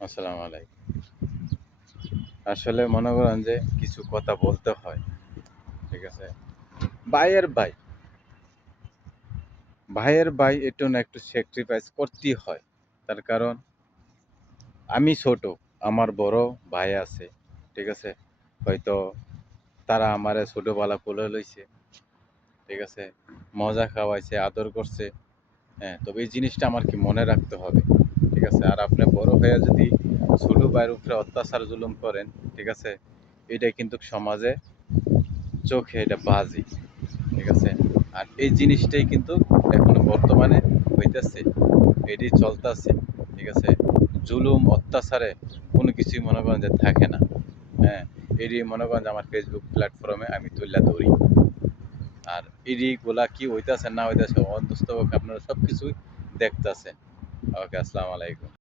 আসসালামু আলাইকুম। আসলে মনে করেন যে কিছু কথা বলতে হয়। ঠিক আছে? ভাইয়ের ভাই, ভাইয়ের ভাই একটু না একটু স্যাক্রিফাইস করতেই হয়। তার কারণ আমি ছোট, আমার বড় ভাই আছে। ঠিক আছে? হয়তো তারা আমারে ছোটবেলা কোলে লইছে। ঠিক আছে? মজা খাওয়াইছে, আদর করছে। হ্যাঁ, তবে এই জিনিসটা আমার কি মনে রাখতে হবে। ঠিক আছে? আর আপনি বড় হয়ে যদি ছোট ভাইয়ের উপরে অত্যাচার জুলুম করেন, ঠিক আছে? এটা কিন্তু সমাজে চোখে এটা বাজে। ঠিক আছে? আর এই জিনিসটাই কিন্তু এখনো বর্তমানে হইতেছে, এটাই চলতেছে। ঠিক আছে? জুলুম অত্যাচারে কোনো কিছুই মনে করেন যে থাকে না। হ্যাঁ, এটি মনে করেন যে আমার ফেসবুক প্ল্যাটফর্মে আমি তুলে ধরি। আর এডিগুলা কি হইতেছে না হইতেছে অন্তস্থপক্ষে আপনারা সব কিছুই দেখতেছেন। ওকে, আসসালামু আলাইকুম।